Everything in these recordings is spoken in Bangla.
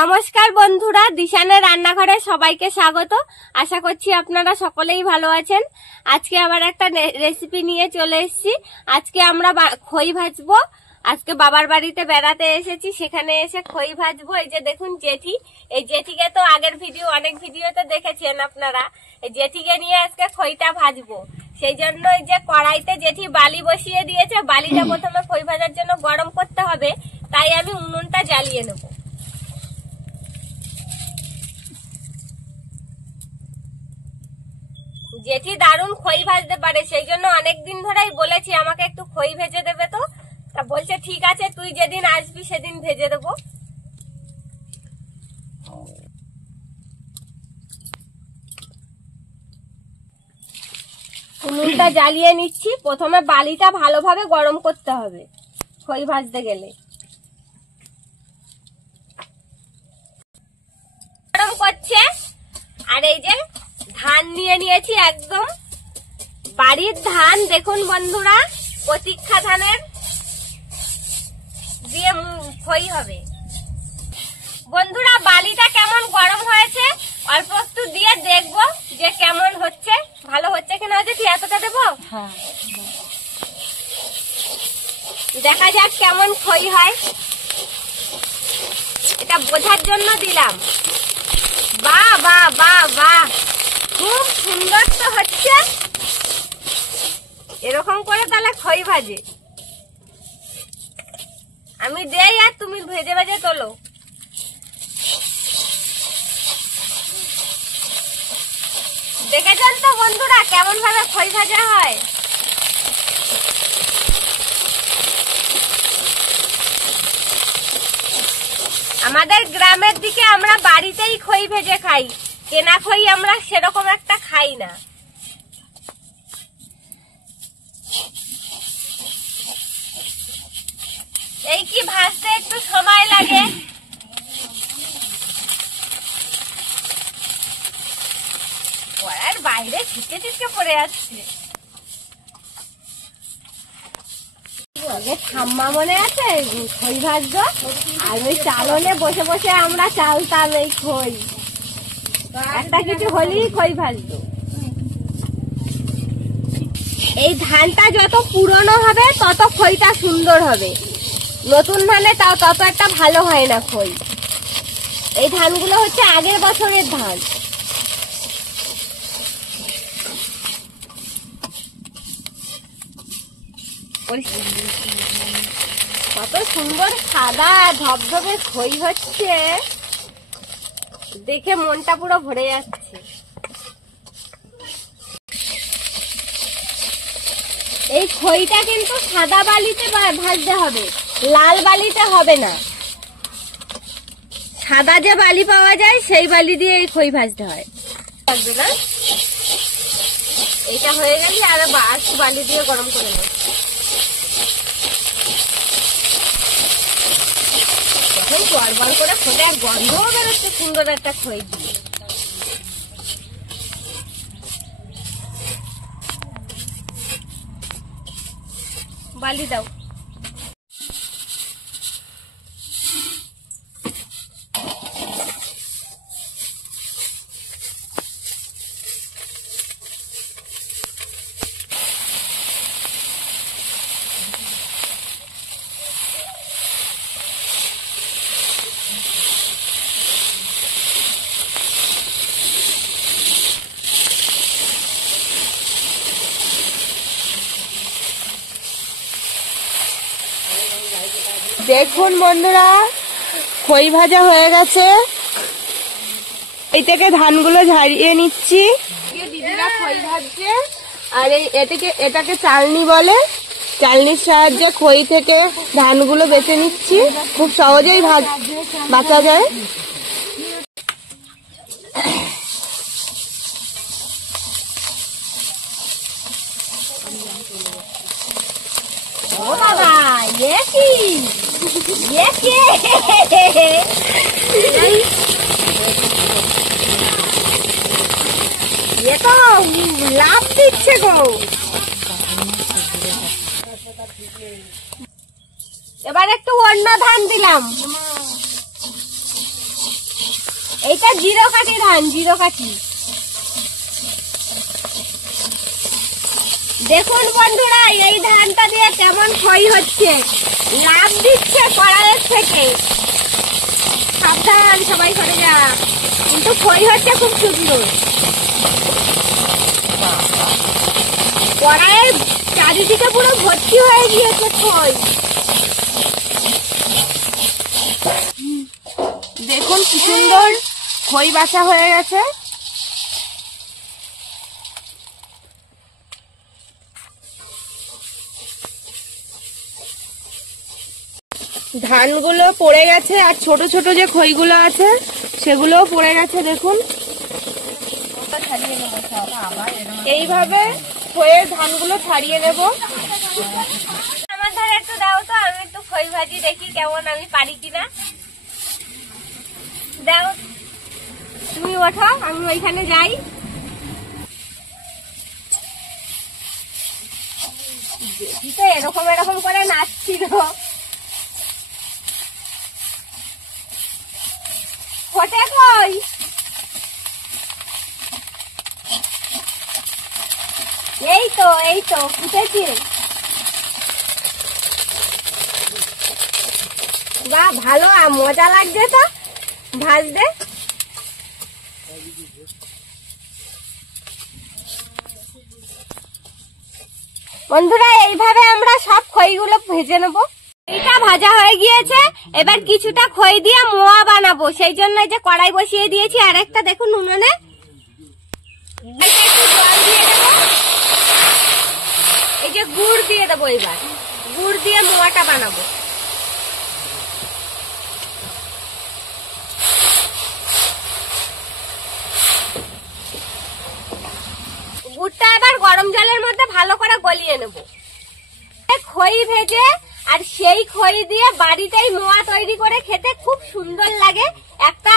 নমস্কার বন্ধুরা, দিশানের রান্নাঘরে সবাইকে স্বাগত। আশা করছি আপনারা সকলেই ভালো আছেন। আজকে আবার একটা রেসিপি নিয়ে চলে এসেছি। আজকে আমরা খই ভাজবো। আজকে বাবার বাড়িতে বেড়াতে এসেছি, সেখানে এসে খই ভাজবো। এই যে দেখুন জেঠি, এই জেঠিকে তো আগের অনেক ভিডিওতে দেখেছেন আপনারা। এই জেঠিকে নিয়ে আজকে খইটা ভাজবো। সেই জন্য এই যে কড়াইতে জেঠি বালি বসিয়ে দিয়েছে। বালিটা প্রথমে খই ভাজার জন্য গরম করতে হবে, তাই আমি উনুনটা জ্বালিয়ে নেব। জেঠি দারুণ খই ভাজতে পারে, সেই জন্য অনেকদিন ধরেই বলেছি আমাকে একটু খই ভেজে দেবে। তো তা বলছে ঠিক আছে, তুই যেদিন আসবি সেদিন ভেজে দেবো। উনুনটা জ্বালিয়ে নিচ্ছি। প্রথমে বালিটা ভালোভাবে গরম করতে হবে খই ভাজতে গেলে। গরম করছে। আর এই যে ধান নিয়ে নিয়েছি, একদম বাড়ির ধান। দেখুন বন্ধুরা, প্রতীক্ষা ধানের দিয়ে খই হবে। বন্ধুরা, বালিটা কেমন গরম হয়েছে অল্প একটু দিয়ে দেখবো যে কেমন হচ্ছে, ভালো হচ্ছে কিনা। হচ্ছে এতটা দেবো, দেখা যাক কেমন খই হয়। এটা বোঝার জন্য দিলাম। বাহ বাহ বাহ বাহ, খুব সুন্দর তো হচ্ছে। এরকম করে তাহলে খই ভাজে। আমি দেই আর তুমি ভেজে ভেজে তোলো। দেখেছেন তো বন্ধুরা কেমন ভাবে খই ভাজা হয়। আমাদের গ্রামের দিকে আমরা বাড়িতেই খই ভেজে খাই, কেনা খই আমরা সেরকম একটা খাই না। এই কি ভাজতে একটু সময় লাগে। পড়ার বাইরে ছিটকে ছিটকে পড়ে যাচ্ছে। ঠাম্মা মনে আছে খই ভাজতো, আর ওই চালনে বসে বসে আমরা চালতাম এই খই। একটা কিছু হলেই খই ভাজতো। এই ধানটা যত পুরনো হবে তত খইটা সুন্দর হবে। নতুন ধানে তাও তত একটা ভালো হয় না খই। এই ধানগুলো হচ্ছে আগের বছরের ধান। কত সুন্দর সাদা ধবধবে খই হচ্ছে, দেখে মনটা পুরো ভরে যাচ্ছে। এই খইটা কিন্তু সাদা বালিতে ভাজতে হবে, লাল বালিতে হবে না। সাদা যে বালি পাওয়া যায় সেই বালি দিয়ে এই খই ভাজতে হয়। ভাজবে না, এটা হয়ে গেলে আর একটু বালি দিয়ে গরম করে নেব। যখন গড়বড় করে ফোটে আর গন্ধও বেরোচ্ছে সুন্দর একটা খই দিয়ে। বালি দাও। দেখুন বন্ধুরা, খই ভাজা হয়ে গেছে। এই থেকে ধানগুলো ঝাড়িয়ে নিচ্ছি। দিদিরা খই ভাজছে, আর এটাকে চালনি বলে। চালনির সাহায্যে খই থেকে ধানগুলো বেছে নিচ্ছি। খুব সহজেই বাছা যায়। ও বাবা, এ কি এ তো লাভ দিচ্ছে গো। এবার একটু অন্য ধান দিলাম। এইটা জিরো কাঠি ধান, জিরো কাঠি। দেখুন বন্ধুরা, এই ধানটা দিয়ে কেমন ক্ষয় হচ্ছে, লাভ দিচ্ছে কড়াইয়ের থেকে। সাবধান, সবাই করে যা, কিন্তু ক্ষয় হচ্ছে খুব সুন্দর। কড়াইয়ের চারিদিকে পুরো ভর্তি হয়ে গিয়েছে ক্ষয়। দেখুন কি সুন্দর খই বাছা হয়ে গেছে। ধানগুলো পড়ে গেছে আর ছোট ছোট যে খইগুলো আছে সেগুলোও পড়ে গেছে। দেখুন এইভাবে খইয়ের ধানগুলো ছাড়িয়ে নেব। আমার ধারে একটু দাও তো, আমি একটু খই ভাজি দেখি কেমন আমি পারি কিনা। দাও, তুমি ওঠো, আমি ওইখানে যাই। দেখি তো এরকম এরকম করে নাচছিল। ফটে কই? এই তো ফুটেছে। বাহ, ভালো মজা লাগছে তো ভাজতে। বন্ধুরা, এইভাবে আমরা সব খইগুলো ভেজে নেব। এটা ভাজা হয়ে গিয়েছে, এবার কিছুটা খই দিয়ে মোয়া বানাবো, সেই জন্য এই যে কড়াই বসিয়ে দিয়েছি। আর একটা দেখুন উনুনে একটু জল দিয়ে দেবো, এই যে গুড় দিয়ে দেবো। এবার গুড় দিয়ে মোয়াটা বানাবো। গুড়টা এবার গরম জলের মধ্যে ভালো করে গলিয়ে নেব। খই ভেজে আর সেই খই দিয়ে বাড়িতেই মোয়া তৈরি করে খেতে খুব সুন্দর লাগে। একটা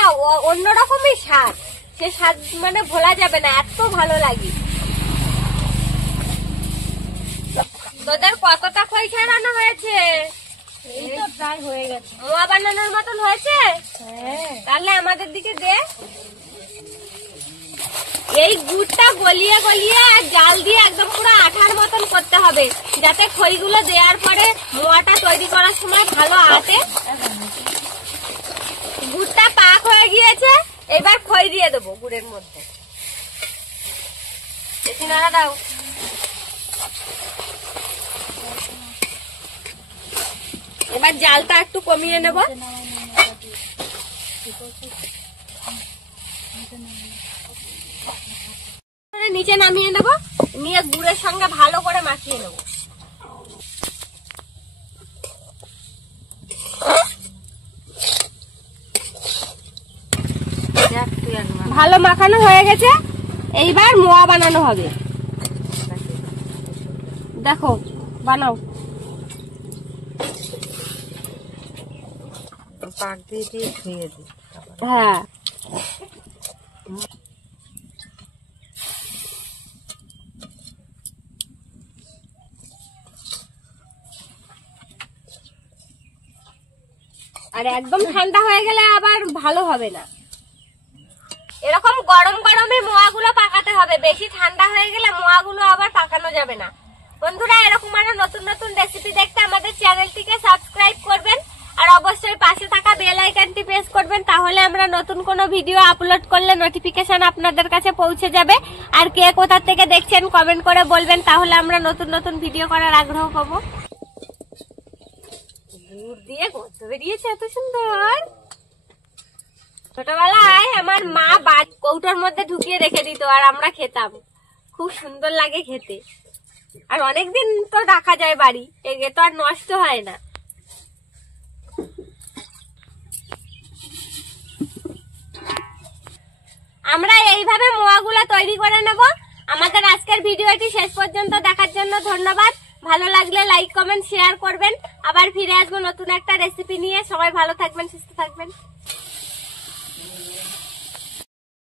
অন্যরকমই স্বাদ, সে স্বাদ মানে ভোলা যাবে না, এত ভালো লাগে। তোদের কতটা খই ছাড়ানো হয়েছে? এই তো প্রায় হয়ে গেছে। মোয়া বানানোর মতন হয়েছে? হ্যাঁ। তাহলে আমাদের দিকে দে। এই গুড়টা গলিয়ে গলিয়ে আর জাল দিয়ে একদম পুরো আঠার মতন করতে হবে, যাতে খইগুলো দেওয়ার পরে মোয়াটা তৈরি করার সময় ভালো আটে। গুড়টা পাক হয়ে গিয়েছে, এবার খই দিয়ে দেবো গুড়ের মধ্যে। বেশি নাড়া দাও। এবার জালটা একটু কমিয়ে নেব। নিচে নামিয়ে নেব, নিয়ে গুড়ের সঙ্গে ভালো করে মাখিয়ে নেব। ভালো মাখানো হয়ে গেছে, এইবার মোয়া বানানো হবে। দেখো, বানাও। পাক দিয়ে দিয়ে ধুয়ে দিই। হ্যাঁ, আর একদম ঠান্ডা হয়ে গেলে আবার ভালো হবে না। এরকম গরম গরমে মোয়াগুলো পাকাতে হবে, বেশি ঠান্ডা হয়ে গেলে মোয়াগুলো আবার পাকানো যাবে না। বন্ধুরা, এরকম আরো নতুন নতুন রেসিপি দেখতে আমাদের চ্যানেলটিকে সাবস্ক্রাইব করবেন আর অবশ্যই পাশে থাকা বেল আইকনটি প্রেস করবেন, তাহলে আমরা নতুন কোনো ভিডিও আপলোড করলে নোটিফিকেশন আপনাদের কাছে পৌঁছে যাবে। আর কে কোথা থেকে দেখছেন কমেন্ট করে বলবেন, তাহলে আমরা নতুন নতুন ভিডিও করার আগ্রহ পাবো। গুড় দিয়ে গন্ধ বেরিয়েছে এত সুন্দর। ছোটবেলায় আমার মা কৌটোর মধ্যে ঢুকিয়ে রেখে দিত আর আমরা খেতাম, খুব সুন্দর লাগে খেতে। আর অনেকদিন তো রাখা যায় বাড়ি, এগে তো আর নষ্ট হয় না। আমরা এইভাবে মোয়াগুলো তৈরি করে নেব। আমাদের আজকের ভিডিওটি শেষ পর্যন্ত দেখার জন্য ধন্যবাদ। ভালো লাগলে লাইক কমেন্ট শেয়ার করবেন। আবার ফিরে আসবো নতুন একটা রেসিপি নিয়ে। সবাই ভালো থাকবেন, সুস্থ থাকবেন।